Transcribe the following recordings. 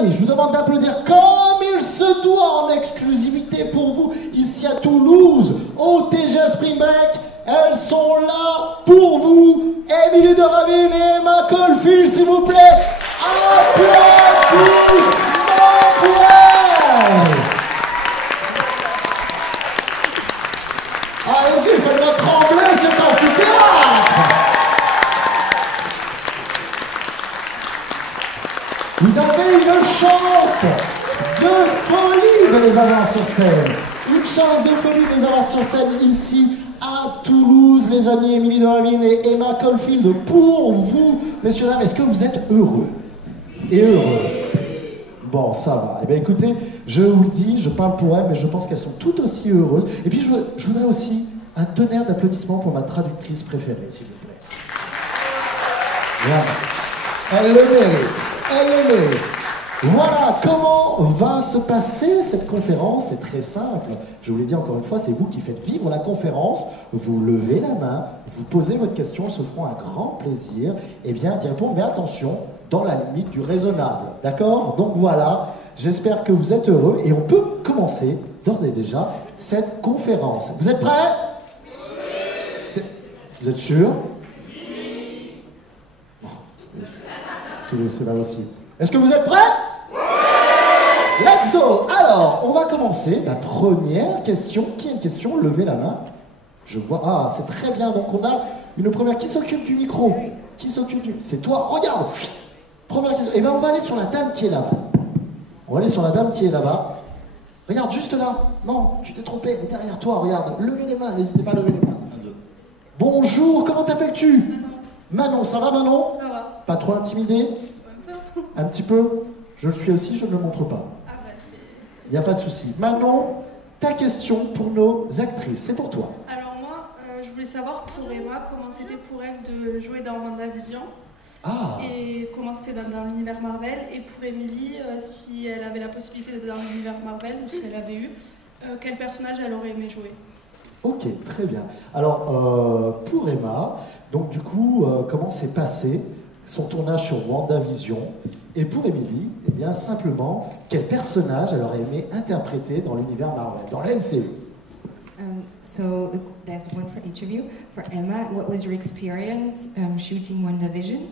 amis, je vous demande d'applaudir comme il se doit en exclusivité pour vous, ici à Toulouse, au TGS Springbreak. Elles sont là pour vous, Emilie de Ravin et Emma Caulfield, s'il vous plaît. Applaudissements pour elles. Allez-y, faites-moi trembler cet amphithéâtre. Vous avez une chance de folie de les avoir sur scène. Une chance de folie de les avoir sur scène ici à Toulouse, les amis Emilie de Ravin et Emma Caulfield. Pour vous, messieurs, dames, est-ce que vous êtes heureux et heureuses? Bon, ça va. Eh bien, écoutez, je vous le dis, je parle pour elles, mais je pense qu'elles sont toutes aussi heureuses. Et puis, je voudrais aussi un tonnerre d'applaudissements pour ma traductrice préférée, s'il vous plaît. Voilà. Elle le mérite. Elle le mérite. Voilà comment va se passer cette conférence. C'est très simple. Je vous l'ai dit encore une fois, c'est vous qui faites vivre la conférence. Vous levez la main, vous posez votre question, elles se feront un grand plaisir d'y répondre. Mais attention, dans la limite du raisonnable. D'accord? Donc voilà, j'espère que vous êtes heureux et on peut commencer d'ores et déjà cette conférence. Vous êtes prêts? Oui. Vous êtes sûr? Oui. Toulouse, c'est là aussi. Est-ce que vous êtes prêts? Oui. Let's go. Alors, on va commencer. La première question. Qui a une question? Levez la main. Je vois. Ah, c'est très bien. Donc, on a une première. Qui s'occupe du micro? Qui s'occupe du... C'est toi. Regarde. Première question. Eh bien, on va aller sur la dame qui est là-bas. On va aller sur la dame qui est là-bas. Regarde, juste là. Non, tu t'es trompé. Elle est derrière toi. Regarde. Levez les mains. N'hésitez pas à lever les mains. Bonjour. Comment t'appelles-tu? Manon. Ça va, Manon? Ça va. Pas trop intimidée? Un petit peu? Je le suis aussi, je ne le montre pas. Il n'y a pas de souci. Manon, ta question pour nos actrices, c'est pour toi. Alors moi, je voulais savoir pour Emma comment c'était pour elle de jouer dans WandaVision. Ah. Et comment c'était dans l'univers Marvel. Et pour Emilie, si elle avait la possibilité d'être dans l'univers Marvel, ou si elle avait eu, quel personnage elle aurait aimé jouer. Ok, très bien. Alors, pour Emma, donc du coup, comment s'est passé son tournage sur WandaVision? Et pour Emilie, eh bien simplement, quel personnage elle aurait aimé interpréter dans l'univers Marvel, dans la MCU? So there's one for each of you. For Emma, what was your experience shooting WandaVision?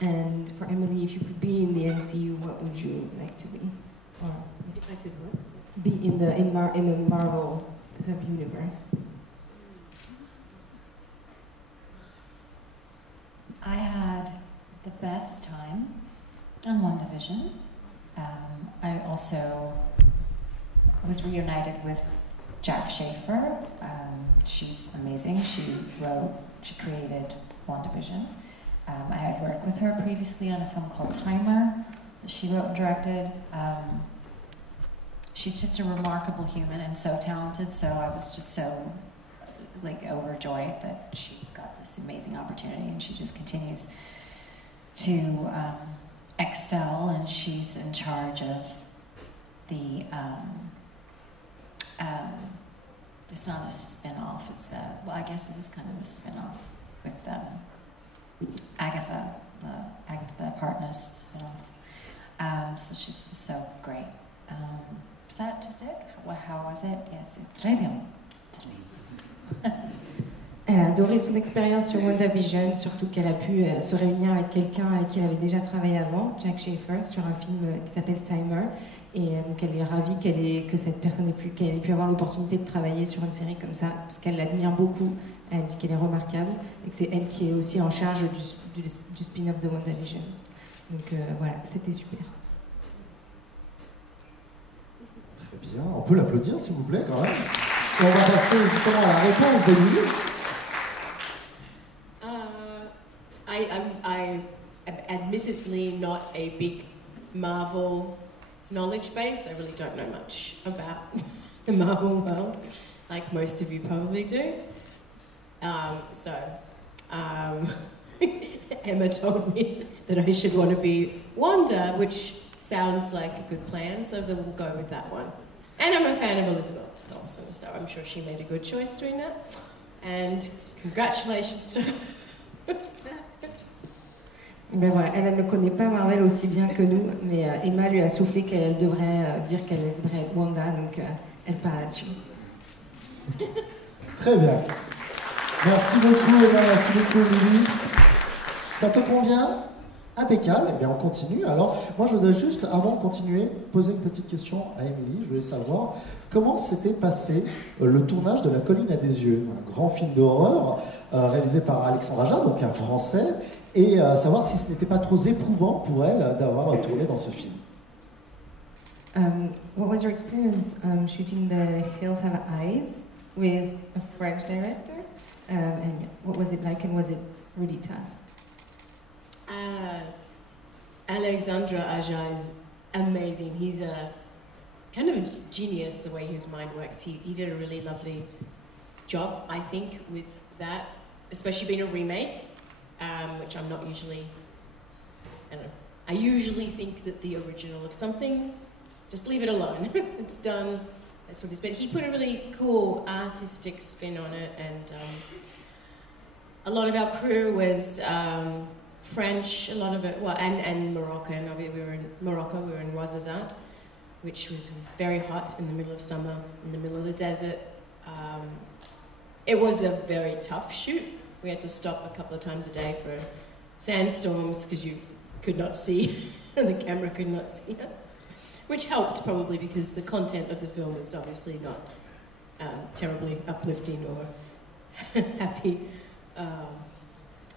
And for Emily, if you could be in the MCU, what would you like to be? Or if I could what? Be in the Marvel sub-universe. I had the best time on WandaVision. I also was reunited with Jack Schaefer. She's amazing. She created WandaVision. I had worked with her previously on a film called Timer that she wrote and directed. She's just a remarkable human and so talented, so I was just so overjoyed that she got this amazing opportunity, and she just continues to excel, and she's in charge of the it's not a spin-off, it's well, I guess it is kind of a spin-off with Agatha Partners spin-off. So she's just so great. Is that just it? How was it? Yes, it's très bien. Elle a adoré son expérience sur WandaVision, surtout qu'elle a pu se réunir avec quelqu'un avec qui elle avait déjà travaillé avant, Jack Schaefer, sur un film qui s'appelle Timer. Et donc elle est ravie que cette personne qu'elle ait pu avoir l'opportunité de travailler sur une série comme ça, parce qu'elle l'admire beaucoup. Elle dit qu'elle est remarquable et que c'est elle qui est aussi en charge du spin-off de WandaVision. Donc voilà, c'était super. Très bien, on peut l'applaudir s'il vous plaît quand même. Et on va passer justement à la réponse d'Emilie. I'm admittedly not a big Marvel knowledge base. I really don't know much about the Marvel world, like most of you probably do. Emma told me that I should want to be Wanda, which sounds like a good plan, so then we'll go with that one. And I'm a fan of Elizabeth Olsen, so I'm sure she made a good choice doing that. And congratulations to Ben voilà, elle ne connaît pas Marvel aussi bien que nous, mais Emma lui a soufflé qu'elle devrait dire qu'elle voudrait être Wanda, donc elle part là-dessus. Très bien. Merci beaucoup Emma, merci beaucoup Emilie. Ça te convient? Impeccable. Eh bien on continue. Alors moi je voudrais juste, avant de continuer, poser une petite question à Emilie. Je voulais savoir comment s'était passé le tournage de La colline à des yeux, un grand film d'horreur réalisé par Alexandre Aja, donc un Français, et savoir si ce n'était pas trop éprouvant pour elle d'avoir tourné dans ce film. What was your experience shooting The Hills Have Eyes with a French director? And what was it like, and was it really tough? Alexandre Aja is amazing. He's a kind of a genius the way his mind works. He did a really lovely job, I think, with that, especially being a remake, which I'm not usually, I don't know. I usually think that the original of something, just leave it alone. It's done, that's what it is. But he put a really cool artistic spin on it, and a lot of our crew was French, a lot of it, well, and Moroccan. We were in Morocco, we were in Ouarzazate, which was very hot in the middle of summer, in the middle of the desert. It was a very tough shoot. We had to stop a couple of times a day for sandstorms because you could not see, the camera could not see it, which helped probably because the content of the film is obviously not terribly uplifting or happy.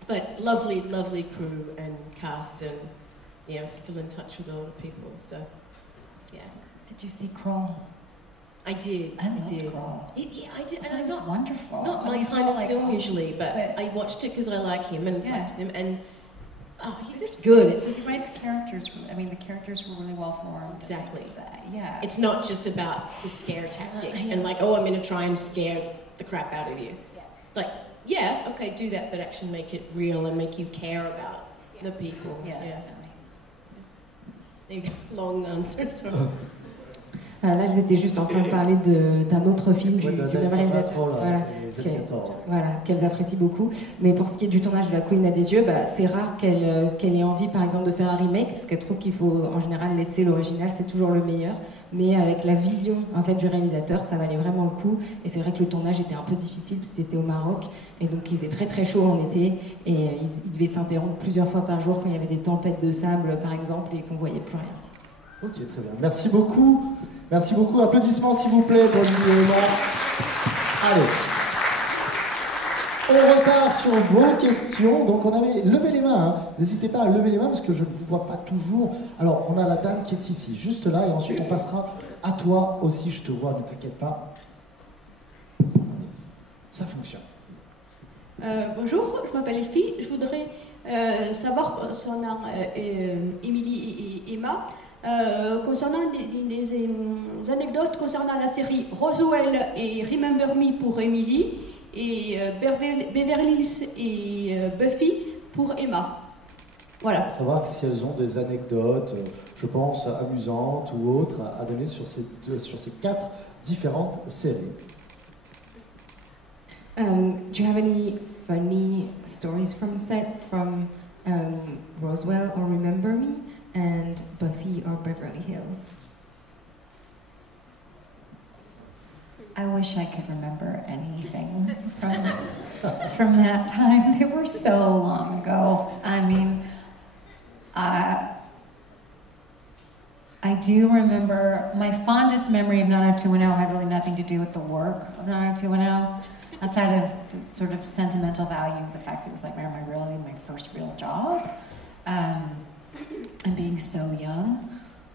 But lovely, lovely crew and cast, and still in touch with all the people. So, yeah. Did you see Crawl? I did. I did. Crawl. Yeah, I did. And it's wonderful. It's not my kind of film usually, but I watched it because I like him and liked him, and he's just good. It's just he writes characters. I mean, the characters were really well formed. Exactly. Yeah. It's not just about the scare tactic and like, oh, I'm going to try and scare the crap out of you. Yeah. Like. Yeah, okay, do that, but actually make it real and make you care about the people. Yeah. There you go, long answer, sorry. Là, elles étaient juste en train de parler d'un autre film du même réalisateur. Voilà, qu'elles apprécient beaucoup. Mais pour ce qui est du tournage de La colline à des yeux, c'est rare qu'elle ait envie, par exemple, de faire un remake, parce qu'elle trouve qu'il faut en général laisser l'original, c'est toujours le meilleur. Mais avec la vision en fait du réalisateur, ça valait vraiment le coup. Et c'est vrai que le tournage était un peu difficile parce que c'était au Maroc, et donc il faisait très très chaud en été, et il devait s'interrompre plusieurs fois par jour quand il y avait des tempêtes de sable, par exemple, et qu'on voyait plus rien. Ok, très bien. Merci beaucoup. Merci beaucoup. Applaudissements, s'il vous plaît, pour Vidéo. Allez. On repart sur vos questions. Donc, on avait levé les mains. Hein. N'hésitez pas à lever les mains parce que je ne vous vois pas toujours. Alors, on a la dame qui est ici, juste là, et ensuite on passera à toi aussi. Je te vois, ne t'inquiète pas. Ça fonctionne. Bonjour, je m'appelle Elfie. Je voudrais savoir concernant Emilie et Emma. Concernant des anecdotes concernant la série Roswell et Remember Me pour Emilie et Beverly Hills et Buffy pour Emma. Voilà. Savoir si elles ont des anecdotes, je pense, amusantes ou autres à donner sur ces 4 différentes séries. Do you have any funny stories from set from Roswell or Remember Me? And Buffy or Beverly Hills? I wish I could remember anything from that time. They were so long ago. I mean, I do remember my fondest memory of 90210 had really nothing to do with the work of 90210, outside of the sort of sentimental value of the fact that it was like my first real job. And being so young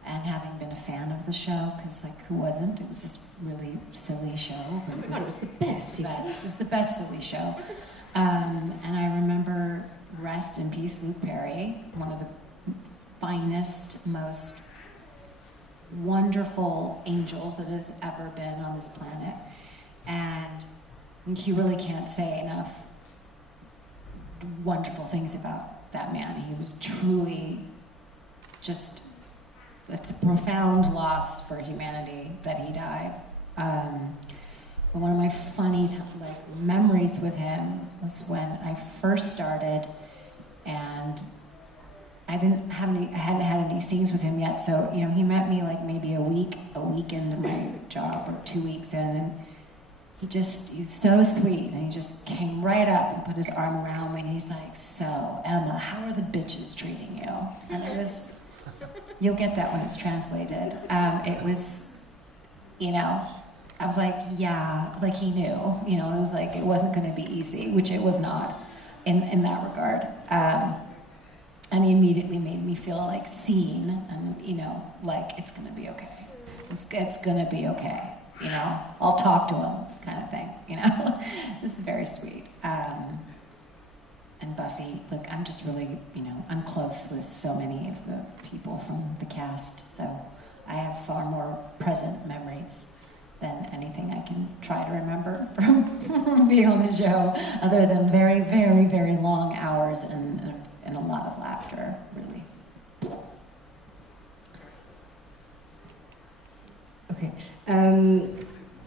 and having been a fan of the show, because like who wasn't? It was this really silly show. Oh my God, it was the best. It was the best silly show. And I remember, rest in peace, Luke Perry, one of the finest, most wonderful angels that has ever been on this planet. And you really can't say enough wonderful things about that man. He was truly just, it's a profound loss for humanity that he died. But one of my funny memories with him was when I first started, and I hadn't had any scenes with him yet, so you know, he met me like maybe a week into my job, or 2 weeks in, and he was so sweet, and he just came right up and put his arm around me, and he's like, "So, Emma, how are the bitches treating you?" And it was, you'll get that when it's translated. It was, you know, I was like, yeah, like he knew, you know, it was like, it wasn't gonna be easy, which it was not in that regard. And he immediately made me feel like seen, and you know, like it's gonna be okay. It's gonna be okay, you know. I'll talk to him, kind of thing, you know. It's very sweet. And Buffy, look, I'm just really, you know, I'm close with so many of the people from the cast, so I have far more present memories than anything I can try to remember from being on the show, other than very, very, very long hours and a lot of laughter, really. Ok.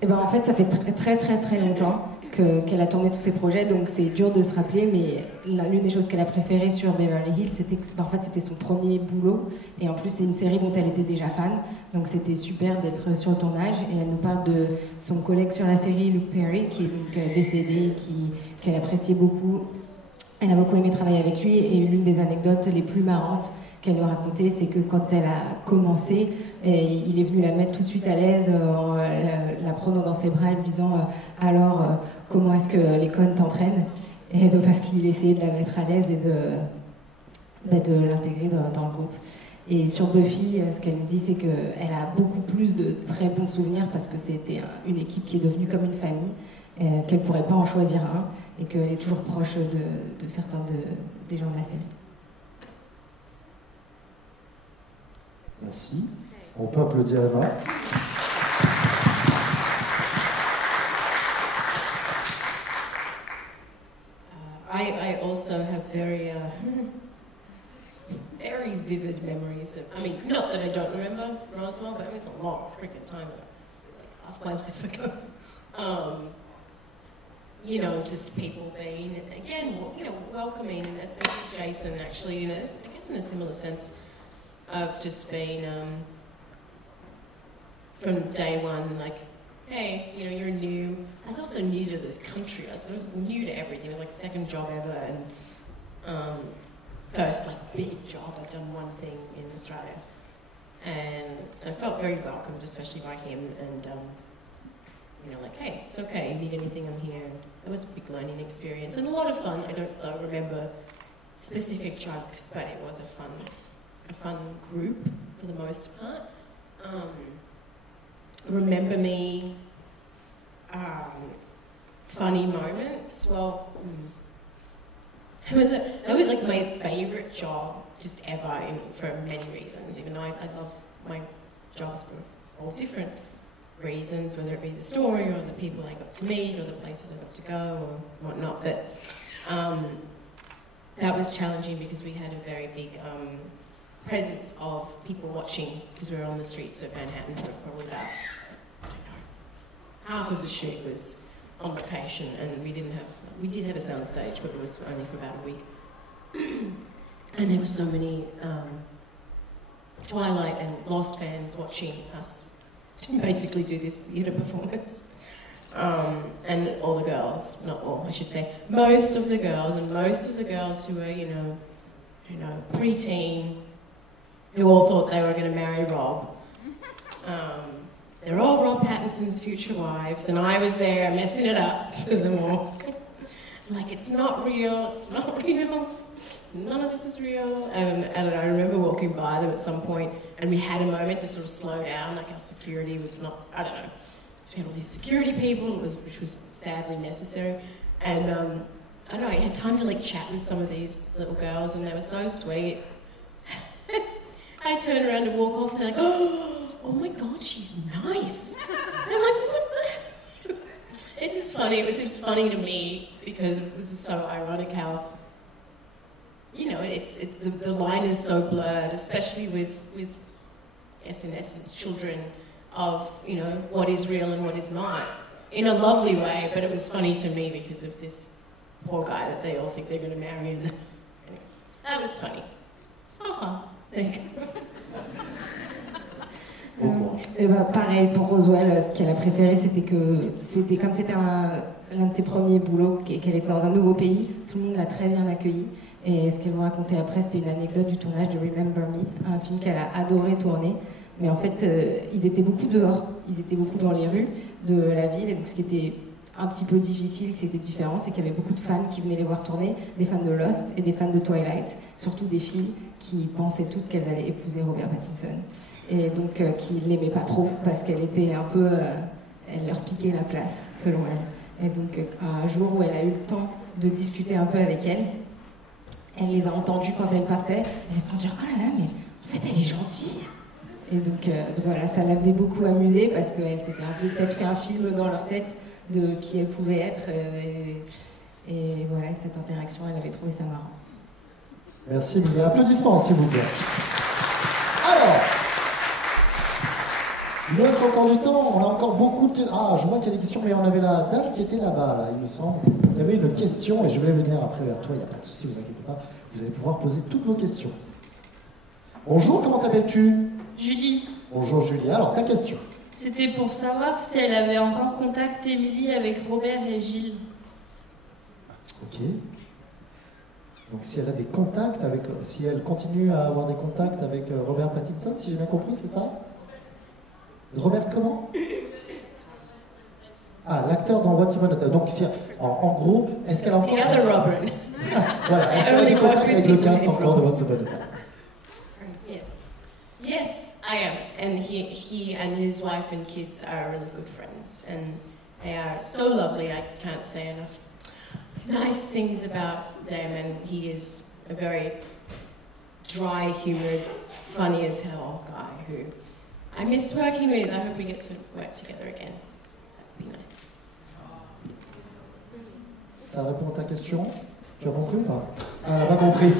Et ben en fait, ça fait très longtemps qu'elle a tourné tous ses projets, donc c'est dur de se rappeler, mais l'une des choses qu'elle a préférées sur Beverly Hills, c'était que en fait, c'était son premier boulot, et en plus c'est une série dont elle était déjà fan, donc c'était super d'être sur le tournage, et elle nous parle de son collègue sur la série, Luke Perry, qui est donc décédé, qu'elle appréciait beaucoup. Elle a beaucoup aimé travailler avec lui, et l'une des anecdotes les plus marrantes qu'elle nous racontait, c'est que quand elle a commencé, il est venu la mettre tout de suite à l'aise en la prenant dans ses bras et lui disant alors comment est-ce que l'école t'entraîne, et donc parce qu'il essayait de la mettre à l'aise et de l'intégrer dans le groupe. Et sur Buffy, ce qu'elle me dit, c'est qu'elle a beaucoup plus de très bons souvenirs parce que c'était une équipe qui est devenue comme une famille, qu'elle ne pourrait pas en choisir un, et qu'elle est toujours proche de certains des gens de la série. Merci. On peut applaudir Emma. I also have very vivid memories of, I mean, not that I don't remember Roswell, but it's a long freaking time ago. It's like half my life ago. You know, just people being, again, you know, welcoming, and especially Jason, actually, you know, I guess in a similar sense of just being, from day one, like, hey, you know, you're new. I was also new to the country. I was new to everything, like second job ever, and first like big job. I'd done one thing in Australia, and so I felt very welcomed, especially by him. And you know, like, hey, it's okay. You need anything, I'm here. And it was a big learning experience and a lot of fun. I don't remember specific chunks, but it was a fun group for the most part. Remember me funny moments. Well, that was like my favourite job just ever, for many reasons. Even though I love my jobs for all different reasons, whether it be the story or the people I got to meet or the places I got to go or whatnot. But that was challenging because we had a very big presence of people watching, because we were on the streets of Manhattan for probably about, I don't know, half of the shoot was on location, and we did have a sound stage, but it was only for about a week. And there were so many Twilight and Lost fans watching us to basically do this theatre performance. And all the girls, not all, I should say, most of the girls, and most of the girls who were, you know, pre-teen, who all thought they were going to marry Rob. They're all Rob Pattinson's future wives, and I was there messing it up for them all. Like, it's not real, none of this is real. And I remember walking by them at some point, and we had a moment to sort of slow down, like our security was not, I don't know, we had all these security people, which was sadly necessary. And I don't know, I had time to like chat with some of these little girls, and they were so sweet. I turned around to walk off, and they're like, oh my God, she's nice. And I'm like, what the? It's just funny, it was just funny to me, because this is so ironic how, you know, the line is so blurred, especially with SNS's children, of, you know, what is real and what is not, in a lovely way. But it was funny to me because of this poor guy that they all think they're going to marry. And anyway, that was funny. Ah, there you go. Et bah, pareil pour Roswell, ce qu'elle a préféré, c'était que comme c'était l'un de ses premiers boulots et qu'elle était dans un nouveau pays, tout le monde l'a très bien accueillie. Et ce qu'elle m'a raconté après, c'était une anecdote du tournage de Remember Me, un film qu'elle a adoré tourner. Mais en fait, ils étaient beaucoup dehors, ils étaient beaucoup dans les rues de la ville. Et ce qui était un petit peu difficile, c'était différent, c'est qu'il y avait beaucoup de fans qui venaient les voir tourner, des fans de Lost et des fans de Twilight, surtout des filles qui pensaient toutes qu'elles allaient épouser Robert Pattinson. Et donc qui l'aimaient pas trop parce qu'elle était un peu, elle leur piquait la place selon elle. Et donc un jour où elle a eu le temps de discuter un peu avec elle les a entendus quand elle partait, elle se dit oh là là mais en fait elle est gentille. Et donc voilà, ça l'avait beaucoup amusée parce qu'elle s'était un peu peut-être fait un film dans leur tête de qui elle pouvait être et voilà, cette interaction, elle avait trouvé ça marrant. Merci Emilie, applaudissements s'il vous plaît. Alors, il reste encore du temps, on a encore beaucoup de... Ah, je vois qu'il y a des questions, mais on avait la dame qui était là-bas, là, il me semble. Il y avait une question, et je vais venir après vers toi, il n'y a pas de souci, vous inquiétez pas, vous allez pouvoir poser toutes vos questions. Bonjour, comment t'appelles-tu? Julie. Bonjour Julie, alors ta question. C'était pour savoir si elle avait encore contact, Emilie, avec Robert et Gilles. Ok. Donc si elle a des contacts avec... Si elle continue à avoir des contacts avec Robert Pattinson, si j'ai bien compris, c'est ça? Robert comment? Ah, l'acteur dans What's Up. Donc en gros, est-ce qu'elle a encore... The other Robert. Voilà, est-ce qu'elle a des contacts avec le cast encore de What's Up? Yes, I am. And he and his wife and kids are really good friends. And they are so lovely, I can't say enough nice things about them. And he is a very dry, humoured, funny as hell guy who I miss working with. I hope we get to work together again. That'd be nice. Ça répond à ta question? Tu as compris ou pas? Elle n'a pas compris.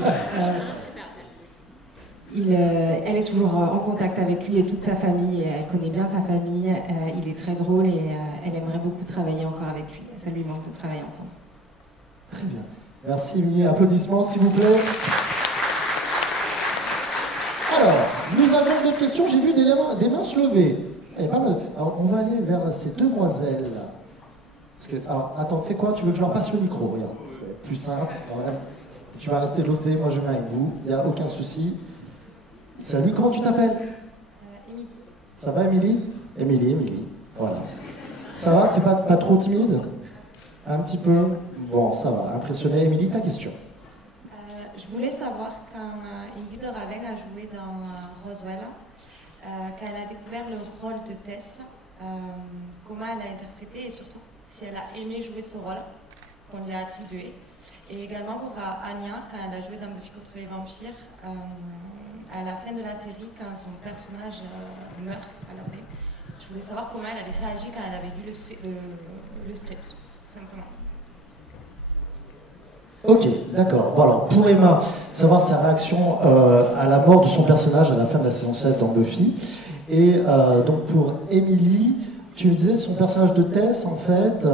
Elle est toujours en contact avec lui et toute sa famille. Elle connaît bien sa famille. Il est très drôle et elle aimerait beaucoup travailler encore avec lui. Ça lui manque de travailler ensemble. Très bien. Merci Emilie. Applaudissements s'il vous plaît. Alors, nous avons d'autres questions. J'ai vu des mains se lever. Alors, on va aller vers ces demoiselles. Parce que, alors, attends, c'est quoi? Tu veux que je leur passe le micro? Regarde. Plus simple. Tu vas rester de l'autre côté. Moi, je viens avec vous. Il n'y a aucun souci. Salut, comment tu t'appelles? Emilie. Ça va, Emilie? Emilie. Voilà. Ça va? Tu n'es pas trop timide? Un petit peu? Bon, ça va. Impressionné. Emilie, ta question. Je voulais savoir, quand Emilie de Ravin a joué dans Roswell, quand elle a découvert le rôle de Tess, comment elle a interprété et surtout si elle a aimé jouer ce rôle qu'on lui a attribué. Et également pour Anya, quand elle a joué dans Buffy contre les vampires, à la fin de la série, quand son personnage meurt à la fin, je voulais savoir comment elle avait réagi quand elle avait lu le script, tout simplement. Ok, d'accord. Bon, alors, pour Emma, savoir sa réaction à la mort de son personnage à la fin de la saison 7 dans Buffy. Et donc pour Emilie, tu me disais son personnage de Tess, en fait,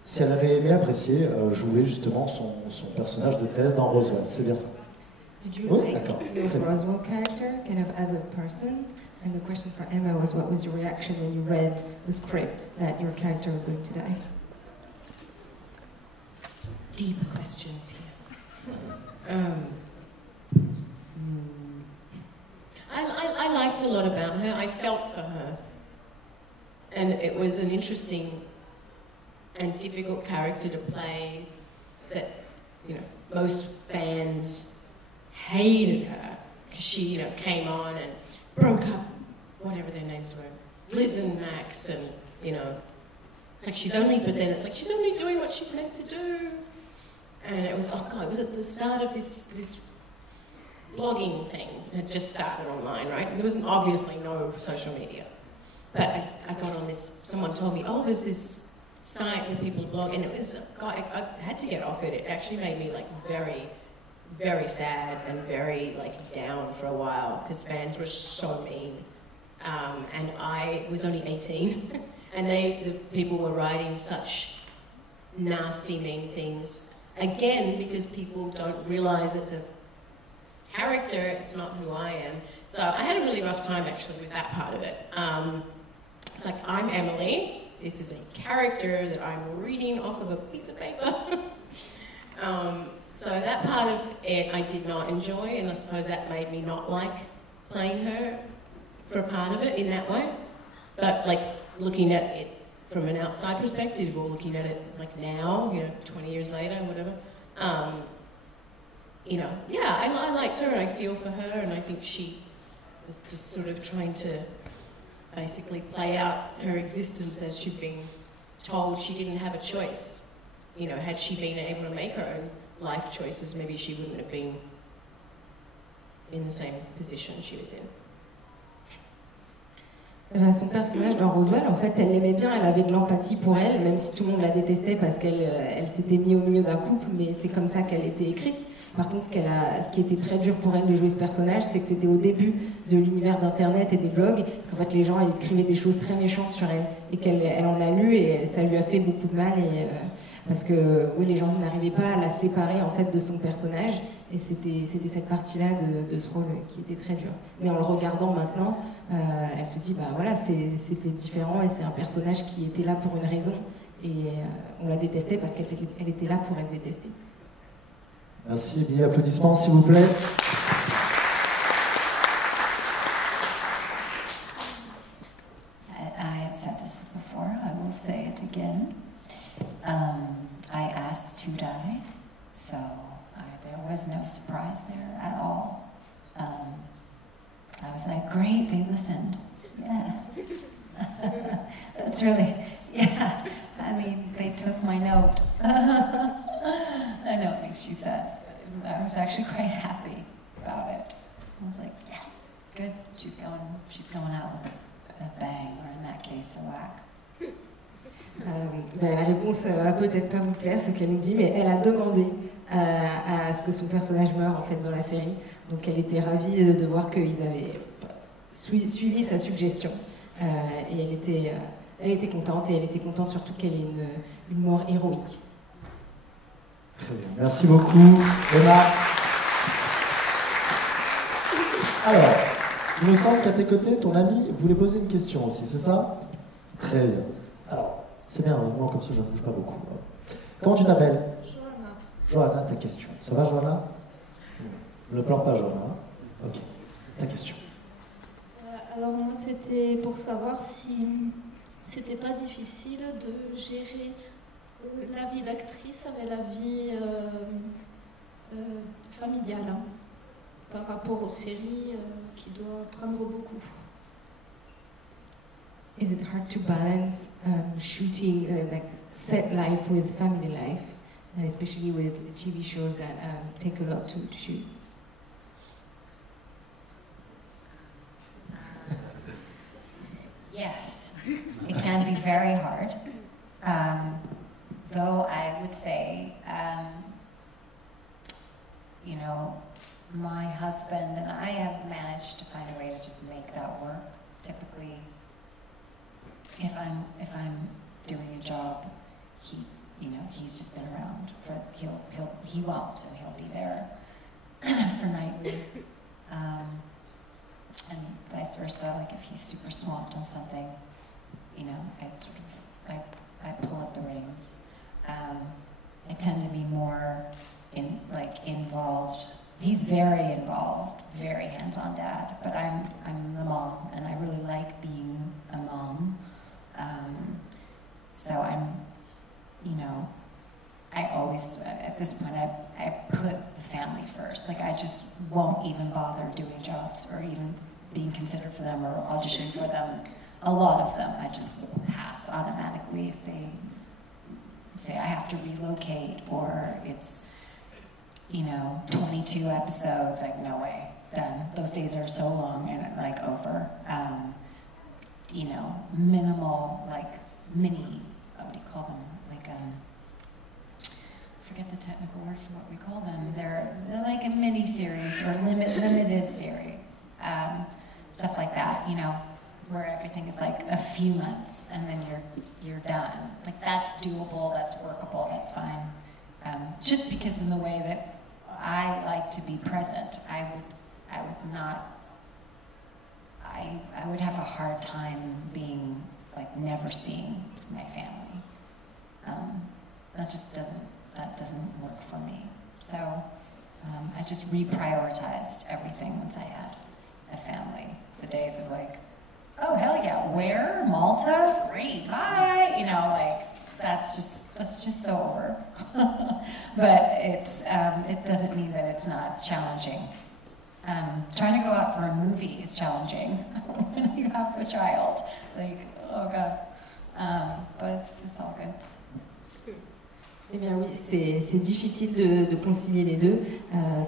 si elle avait aimé apprécier jouer justement son personnage de Tess dans Roswell. C'est bien ça. Did you Oui, like d'accord. your Roswell character kind of as a person? And the question for Emma was, what was your reaction when you read the script that your character was going to die? Deeper questions here. I liked a lot about her. I felt for her. And it was an interesting and difficult character to play that, you know, most fans hated her because she, came on and broke up, whatever their names were, Liz and Max, and, it's like she's only doing what she's meant to do. And it was, it was at the start of this blogging thing. It had just started online, right? There was obviously no social media. But I got on this, someone told me, there's this site where people blog, and it was, I had to get off it. It actually made me very, very sad and very down for a while because fans were so mean. And I was only 18, and the people were writing such nasty, mean things. Again, because people don't realise it's character, it's not who I am. So I had a really rough time actually with that part of it. It's like, I'm Emilie, this is a character that I'm reading off of a piece of paper. So that part of it I did not enjoy, and I suppose that made me not like playing her for a part of it in that way. But like looking at it from an outside perspective, or looking at it like now, 20 years later, whatever, yeah, I liked her and I feel for her, and I think she was just sort of trying to basically play out her existence as she'd been told she didn't have a choice. Had she been able to make her own life choices, maybe she wouldn't have been in the same position she was in. Son personnage dans Roswell, en fait, elle l'aimait bien, elle avait de l'empathie pour elle, même si tout le monde la détestait parce qu'elle s'était mise au milieu d'un couple, mais c'est comme ça qu'elle était écrite. Par contre, ce qui était très dur pour elle de jouer ce personnage, c'est que c'était au début de l'univers d'Internet et des blogs, qu'en fait les gens écrivaient des choses très méchantes sur elle, et qu'elle en a lu, et ça lui a fait beaucoup de mal, parce que oui, les gens n'arrivaient pas à la séparer en fait de son personnage, et c'était cette partie-là de ce rôle qui était très dur. Mais en le regardant maintenant, elle se dit, bah voilà, c'était différent, et c'est un personnage qui était là pour une raison, et on la détestait parce qu'elle était là pour être détestée. Merci, Emilie, applaudissements s'il vous plaît. I have said this before, I will say it again. I asked to die, so there was no surprise there at all. I was like, great, they listened. Yes. That's really, yeah. I mean, they took my note. I know, like she said. I was actually quite happy about it. I was like, yes, good. She's going out with a bang, or in that case, a whack. La réponse va peut-être pas vous plaire, ce qu'elle nous dit, mais elle a demandé à ce que son personnage meure en fait dans la série. Donc elle était ravie de voir qu'ils avaient suivi sa suggestion. Et elle était contente, et elle était contente surtout qu'elle ait une mort héroïque. Très bien, merci beaucoup, Emma. Alors, il me semble qu'à tes côtés, ton ami voulait poser une question aussi, c'est ça? Très bien. Alors, c'est bien, moi comme ça je ne bouge pas beaucoup. Comment tu t'appelles? Johanna. Johanna, ta question. Ça va, Johanna? Ne pleure pas, Johanna. Ok, ta question. Alors moi, c'était pour savoir si c'était pas difficile de gérer la vie d'actrice avec la vie familiale, hein, par rapport aux séries qui doivent prendre beaucoup. Is it hard to balance shooting like set life with family life, especially with TV shows that take a lot to shoot? Yes, it can be very hard. Though I would say, my husband and I have managed to find a way to just make that work. Typically, if I'm doing a job, he's just been around for he won't, and he'll be there for nightly. And vice versa, like if he's super swamped on something, I pull up the reins. I tend to be more involved. He's very involved, very hands-on dad, but I'm the mom, and I really like being a mom. So I always, at this point, I put the family first. Like, I just won't even bother doing jobs or even being considered for them or auditioning for them. A lot of them, I just pass automatically if they say I have to relocate or it's, 22 episodes, like, no way, done. Those days are so long and, over. Minimal, mini, what do you call them? Forget the technical word for what we call them. They're like a mini series or limited series, stuff like that. Where everything is like a few months and then you're done. Like, that's doable, that's workable, that's fine. Just because of the way that I like to be present. I would have a hard time being, like, never seeing my family. That doesn't work for me. So I just reprioritized everything once I had a family. The days of like, oh hell yeah, where? Malta? Great, bye. You know, like that's just so over. But it doesn't mean that it's not challenging. Trying to go out for a movie is challenging when you have a child. Like, oh god. But it's all good. Eh bien oui, c'est difficile de concilier les deux.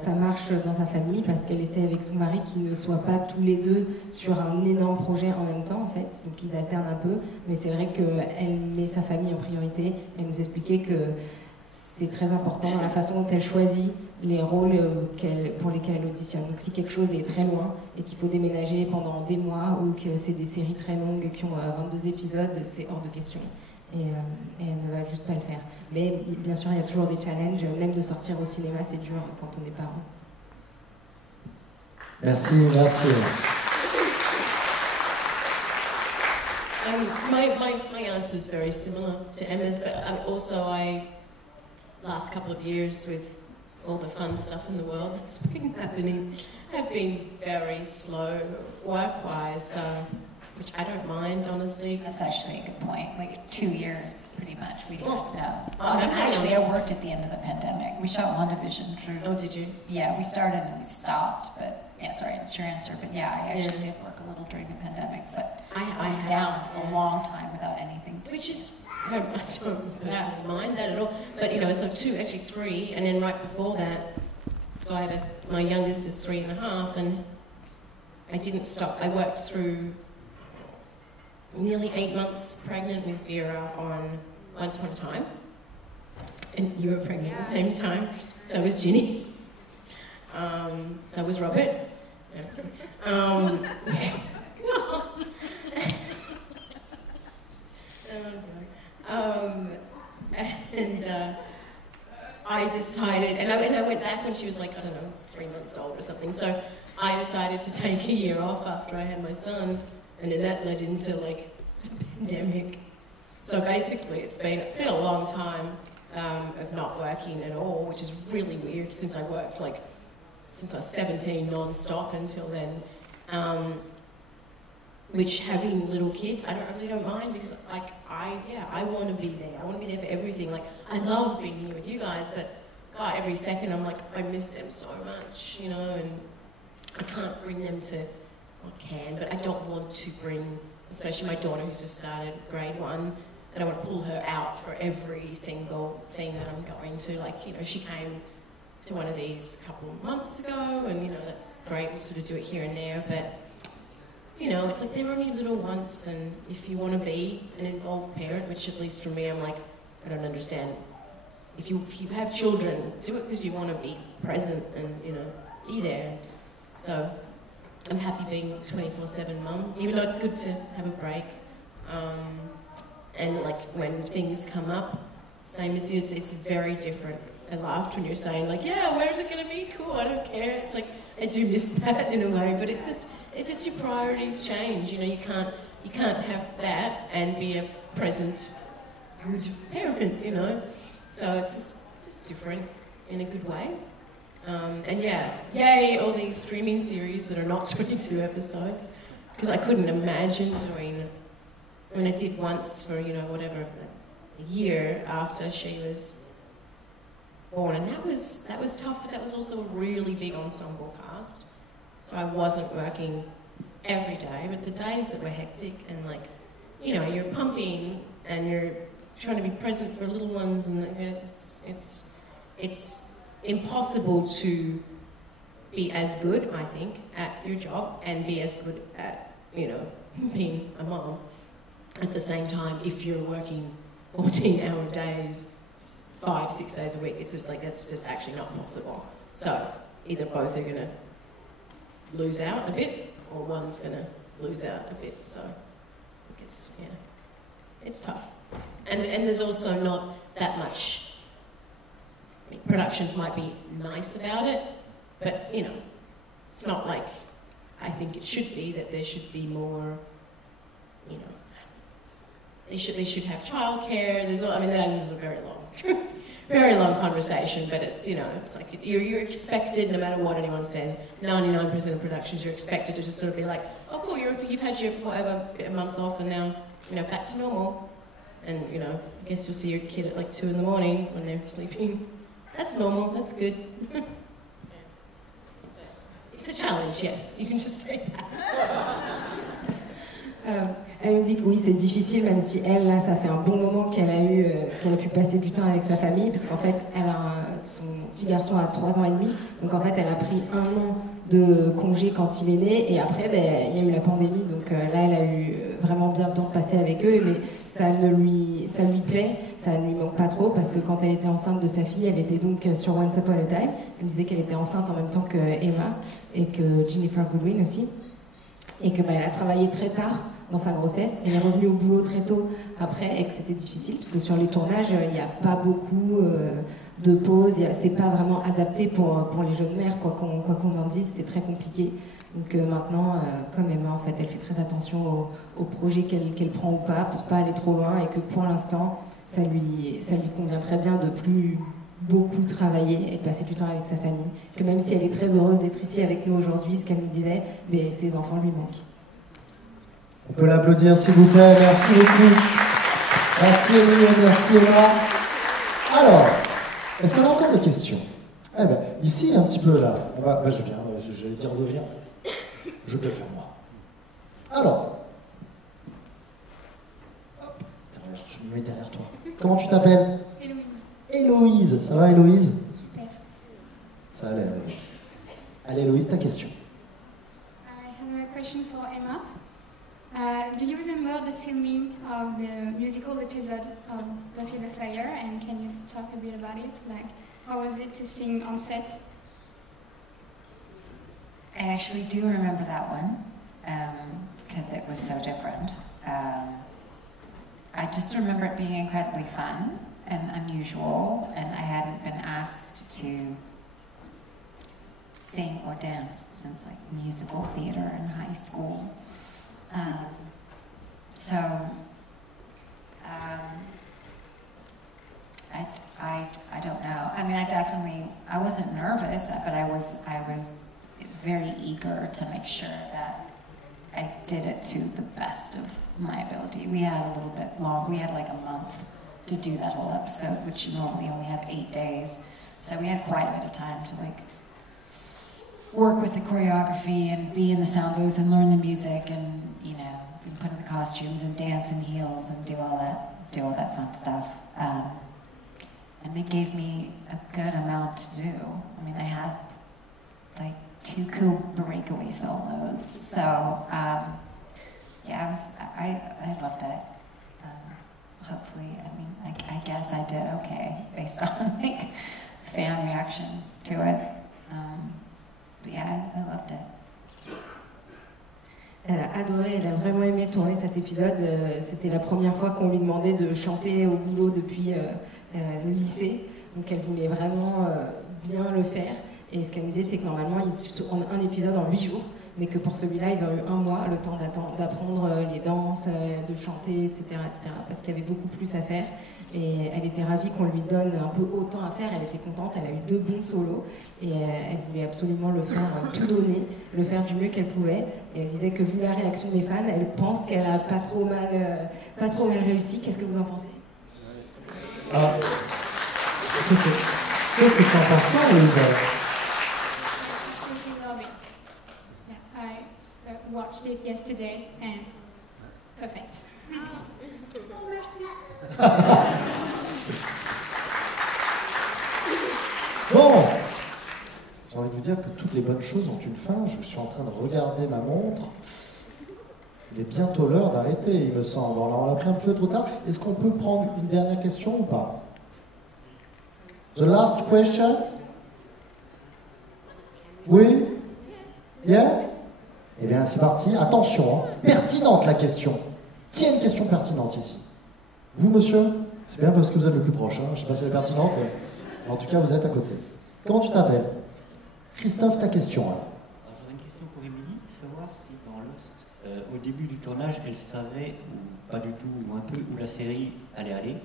Ça marche dans sa famille parce qu'elle essaie avec son mari qu'ils ne soient pas tous les deux sur un énorme projet en même temps en fait. Donc ils alternent un peu, mais c'est vrai qu'elle met sa famille en priorité. Elle nous expliquait que c'est très important dans la façon dont elle choisit les rôles pour lesquels elle auditionne. Donc si quelque chose est très loin et qu'il faut déménager pendant des mois ou que c'est des séries très longues qui ont 22 épisodes, c'est hors de question. Et elle ne va juste pas le faire. Mais bien sûr, il y a toujours des challenges, même de sortir au cinéma, c'est dur quand on est parent. Merci, merci. My answer is very similar to Emma's, but also last couple of years with all the fun stuff in the world that's been happening, have been very slow work-wise. Which I don't mind, honestly. That's actually a good point. Like 2 years, pretty much. We didn't know. Actually, I worked at the end of the pandemic. We shot WandaVision through. Oh, did you? Yeah, we started and we stopped. But yeah, sorry, that's your answer. But yeah, I actually did work a little during the pandemic. But I was down a long time without anything. Which is, I don't personally mind that at all. But you know, so 2, actually 3, and then right before that, so I have my youngest is 3.5, and I didn't stop. I worked through nearly 8 months pregnant with Vera on Once Upon a Time. And you were pregnant at the same time. So was Ginny. So was Robert. Yeah. I decided, and I went back when she was like, I don't know, 3 months old or something. So I decided to take a year off after I had my son. And then that led into like the pandemic. So basically it's been a long time of not working at all, which is really weird since I worked like since I was 17 non-stop until then. Which having little kids, I really don't mind because like I want to be there. I want to be there for everything. Like I love being here with you guys, but God, every second I'm like I miss them so much, you know, and I can't bring them to. I can, but I don't want to bring, especially my daughter who's just started grade 1, I don't want to pull her out for every single thing that I'm going to. Like, you know, she came to one of these a couple of months ago, and, you know, that's great, we sort of do it here and there, but, you know, it's like they're only little once, and if you want to be an involved parent, which at least for me, I'm like, I don't understand. If you have children, do it because you want to be present and, you know, be there. So I'm happy being 24/7 mum, even though it's good to have a break. And like when things come up, same as you, it's very different. I laughed when you're saying like, yeah, where's it gonna be? Cool, I don't care. It's like I do miss that in a way, but it's just your priorities change. You know, you can't have that and be a present, good parent. You know, so it's just different in a good way. And yeah, yay, all these streaming series that are not 22 episodes, because I couldn't imagine doing, I mean, I did once for, you know, whatever, a year after she was born, and that was tough, but that was also a really big ensemble cast, so I wasn't working every day, but the days that were hectic, and like, you know, you're pumping, and you're trying to be present for little ones, and it's impossible to be as good, I think, at your job and be as good at, you know, being a mom at the same time if you're working 14-hour days, 5-6 days a week. It's just like, that's just actually not possible. So either both are going to lose out a bit or one's going to lose out a bit. So I guess, yeah, it's tough. And there's also not that much mean, productions might be nice about it, but you know, it's not like I think it should be, that there should be more, you know, they should have childcare. I mean, that is a very long, very long conversation, but it's, you know, it's like you're expected, no matter what anyone says, 99% of productions, you're expected to just sort of be like, oh cool, you've had your whatever a month off, and now, you know, back to normal. And, you know, I guess you'll see your kid at like 2 in the morning when they're sleeping. That's normal, that's good. It's a challenge, yes, you can just say that. Elle me dit que oui, c'est difficile, même si elle, là, ça fait un bon moment qu'elle a pu passer du temps avec sa famille, parce qu'en fait, elle a son petit garçon à 3 ans et demi, donc en fait, elle a pris 1 an de congé quand il est né, et après, ben, il y a eu la pandémie, donc là, elle a eu vraiment bien le temps de passer avec eux, mais ça lui plaît, ça ne lui manque pas trop, parce que quand elle était enceinte de sa fille, elle était donc sur Once Upon a Time, elle disait qu'elle était enceinte en même temps que Emma, et que Ginnifer Goodwin aussi, et que ben, elle a travaillé très tard dans sa grossesse, elle est revenue au boulot très tôt après, et que c'était difficile, parce que sur les tournages, il n'y a pas beaucoup de pauses, c'est pas vraiment adapté pour les jeunes mères, quoi qu'on en dise, c'est très compliqué. Donc maintenant, comme Emma, en fait, elle fait très attention au projet qu'elle prend ou pas, pour pas aller trop loin, et que pour l'instant, ça lui convient très bien de plus beaucoup travailler et de passer du temps avec sa famille. Que même si elle est très heureuse d'être ici avec nous aujourd'hui, ce qu'elle nous disait, mais ses enfants lui manquent. On peut l'applaudir s'il vous plaît, merci beaucoup. Merci Emilie, merci Emma. Alors, est-ce qu'on a encore des questions? Eh bien, ici un petit peu là, je viens, j'allais dire reviens. Je peux le faire moi. Alors, hop, je me mets derrière toi. Comment tu t'appelles? Héloïse. Héloïse, ça va Héloïse? Super. Ça a l'air. Allez Héloïse, ta question. I have a question for Emma. Do you remember the filming of the musical episode of Buffy the Slayer, and can you talk a bit about it? Like, how was it to sing on set? I actually do remember that one, because it was so different. I just remember it being incredibly fun and unusual, and I hadn't been asked to sing or dance since like musical theater in high school. I don't know. I mean, I wasn't nervous, but I was very eager to make sure that I did it to the best of my ability. We had a little bit long, we had like a month to do that whole episode, which you normally only have 8 days. So we had quite a bit of time to like work with the choreography and be in the sound booth and learn the music and, you know, put in the costumes and dance in heels and do all that fun stuff. And they gave me a good amount to do. I mean, I had like 2 cool breakaway solos. So, yeah, I loved it. Hopefully, I mean, I guess I did okay based on like fan reaction to it. But yeah, I loved it. Elle a adoré, elle a vraiment aimé tourner cet épisode. C'était la première fois qu'on lui demandait de chanter au boulot depuis le lycée. Donc elle voulait vraiment bien le faire. Et ce qu'elle nous disait, c'est que normalement, ils tournent un épisode en 8 jours. Mais que pour celui-là, ils ont eu 1 mois, le temps d'apprendre les danses, de chanter, etc., parce qu'il y avait beaucoup plus à faire. Et elle était ravie qu'on lui donne un peu autant à faire. Elle était contente, elle a eu 2 bons solos. Et elle voulait absolument le faire, tout donner, le faire du mieux qu'elle pouvait. Et elle disait que vu la réaction des fans, elle pense qu'elle a pas trop mal réussi. Qu'est-ce que vous en pensez? Qu'est-ce que tu en penses pas, Louise? Watched it yesterday and perfect. Oh, merci. Bon, j'ai envie de vous dire que toutes les bonnes choses ont une fin. Je suis en train de regarder ma montre. Il est bientôt l'heure d'arrêter, il me semble. Alors, on l'a pris un peu trop tard. Est-ce qu'on peut prendre une dernière question ou pas? The last question? Oui? Yeah? Eh bien, c'est parti. Attention, hein. Pertinente la question. Qui a une question pertinente ici? Vous, monsieur? C'est bien parce que vous êtes le plus proche. Hein. Je ne sais pas si elle est pertinente. En tout cas, vous êtes à côté. Comment tu t'appelles? Christophe, ta question. Alors, j'aurais une question pour Emilie, savoir si dans Lost, au début du tournage, elle savait, ou pas du tout, ou un peu, où la série allait aller,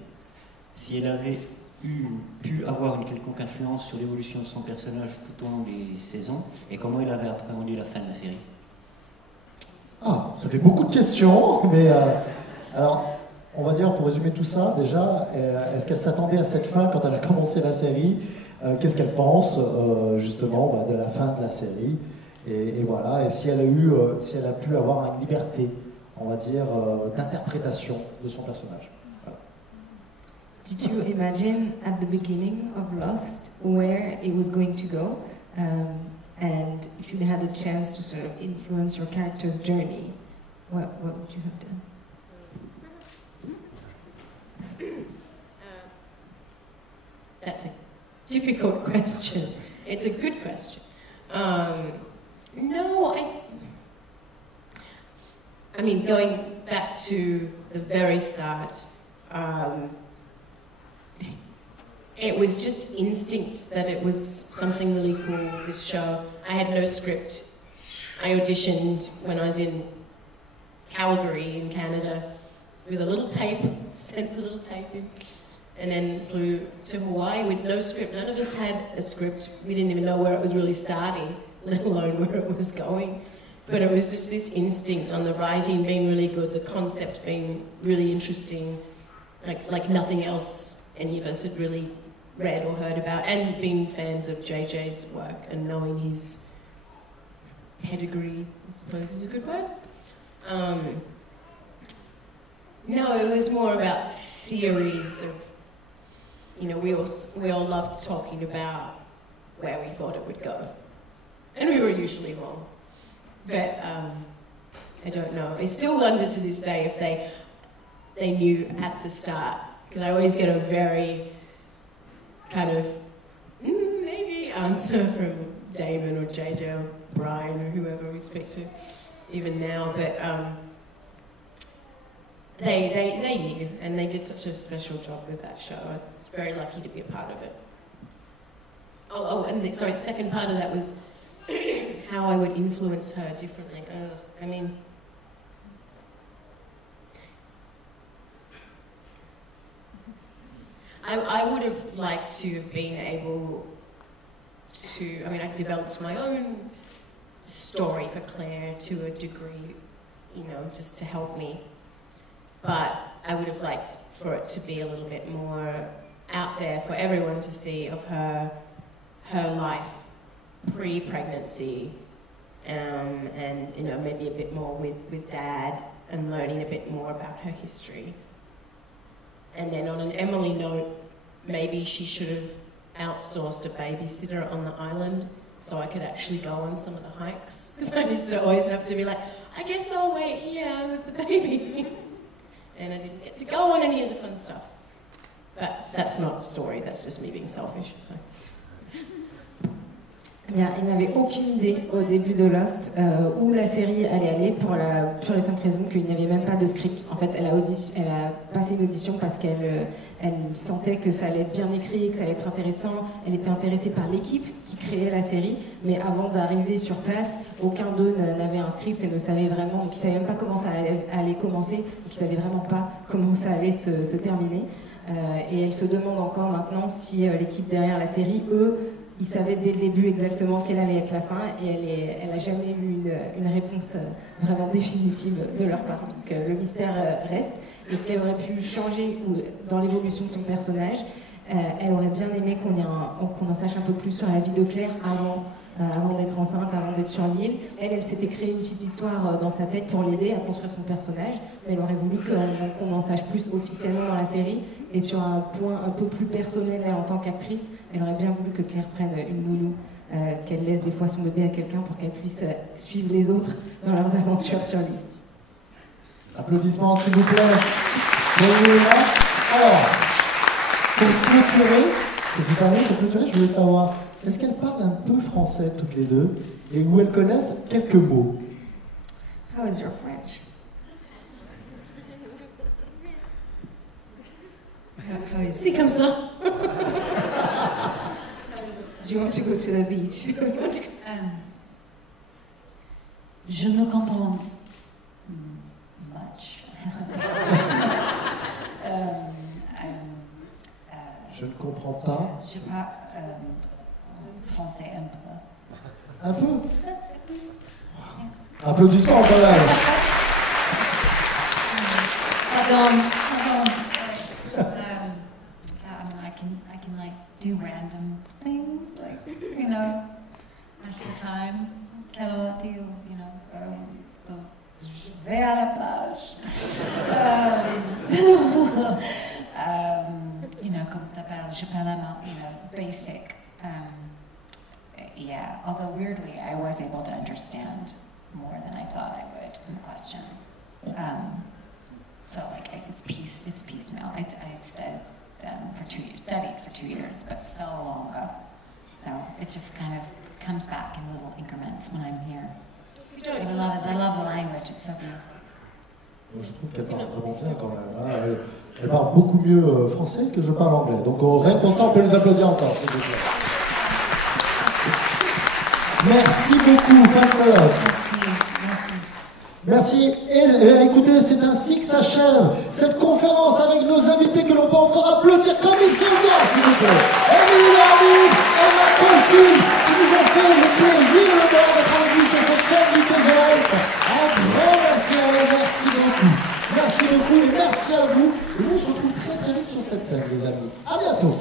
si elle avait pu avoir une quelconque influence sur l'évolution de son personnage tout au long des saisons, et comment elle avait appréhendé la fin de la série. Ah, ça fait beaucoup de questions, mais alors, on va dire, pour résumer tout ça, déjà, est-ce qu'elle s'attendait à cette fin quand elle a commencé la série? Qu'est-ce qu'elle pense, justement, de la fin de la série? Et voilà, et si elle a pu avoir une liberté, on va dire, d'interprétation de son personnage. Voilà. Did you imagine at the beginning of Lost where it was going to go? And if you had a chance to sort of influence your character's journey, what would you have done? That's a difficult question. It's a good question. No, I mean, going back to the very start, it was just instinct that it was something really cool, this show. I had no script. I auditioned when I was in Calgary in Canada with a little tape, sent the little tape in, and then flew to Hawaii with no script. None of us had a script. We didn't even know where it was really starting, let alone where it was going. But it was just this instinct on the writing being really good, the concept being really interesting, like nothing else any of us had really read or heard about, and being fans of JJ's work and knowing his pedigree, I suppose is a good word. No, it was more about theories of, you know, we all loved talking about where we thought it would go. And we were usually wrong. But I don't know. I still wonder to this day if they knew at the start, because I always get a very kind of maybe answer from Damon or JJ or Brian or whoever we speak to, even now. But they knew, and they did such a special job with that show. I'm very lucky to be a part of it. And the second part of that was how I would influence her differently. I mean, I would have liked to have been able to, I mean, I developed my own story for Claire to a degree, you know, just to help me. But I would have liked for it to be a little bit more out there for everyone to see of her life pre-pregnancy, and you know, maybe a bit more with Dad and learning a bit more about her history. And then on an Emilie note, maybe she should have outsourced a babysitter on the island so I could actually go on some of the hikes. Because I used to always have to be like, I guess I'll wait here with the baby. And I didn't get to go on any of the fun stuff. But that's not a story, that's just me being selfish. So. Bien, il n'avait aucune idée au début de Lost où la série allait aller, pour la pure et simple raison qu'il n'y avait même pas de script. En fait, elle a passé une audition parce qu'elle sentait que ça allait être bien écrit, que ça allait être intéressant. Elle était intéressée par l'équipe qui créait la série, mais avant d'arriver sur place, aucun d'eux n'avait un script et ne savait vraiment, donc ils ne savaient même pas comment ça allait commencer, donc ils ne savaient vraiment pas comment ça allait se terminer. Et elle se demande encore maintenant si l'équipe derrière la série, eux, ils savaient dès le début exactement quelle allait être la fin, et elle n'a jamais eu une réponse vraiment définitive de leur part. Donc le mystère reste. Et ce qu'elle aurait pu changer dans l'évolution de son personnage, elle aurait bien aimé qu'on en sache un peu plus sur la vie de Claire avant d'être enceinte, avant d'être sur l'île. Elle s'était créée une petite histoire dans sa tête pour l'aider à construire son personnage. Elle aurait voulu qu'on en sache plus officiellement dans la série. Et sur un point un peu plus personnel, elle, en tant qu'actrice, elle aurait bien voulu que Claire prenne une nounou, qu'elle laisse des fois son bébé à quelqu'un pour qu'elle puisse suivre les autres dans leurs aventures sur l'île. Applaudissements, s'il vous plaît. Alors, pour clôturer, je voulais savoir, est-ce qu'elles parlent un peu français toutes les deux, et où elles connaissent quelques mots? How is your French? C'est comme ça. Do you want to go to the beach? Je ne comprends much. Je ne comprends pas. Je parle français un peu. Un peu. Applaudissements quand même. I can like do random things, like, you know, most of the time. Quelle heure est-il, you know, je vais à la plage. You know, comme t'appelles, je parle, you know, basic. Yeah, although weirdly, I was able to understand more than I thought I would in the questions. So like, it's piecemeal. I studied for 2 years, but so long ago. So it just kind of comes back in little increments when I'm here. I love the language, it's so beautiful. Je trouve qu'elle parle vraiment bien quand même. Hein. Elle parle beaucoup mieux français que je parle anglais. Donc rien que pour ça, on peut les applaudir encore, s'il vous plaît. Merci beaucoup, François. Merci. Et écoutez, c'est ainsi que s'achève cette conférence avec nos invités que l'on peut encore applaudir comme ils sont bien, s'il vous plaît. Emilie de Ravin et Caulfield qui nous ont fait le plaisir et l'honneur d'être avec nous sur cette scène du TGS. Un grand merci à eux, merci beaucoup. Merci beaucoup et merci à vous. Et nous on se retrouve très très vite sur cette scène, les amis. À bientôt.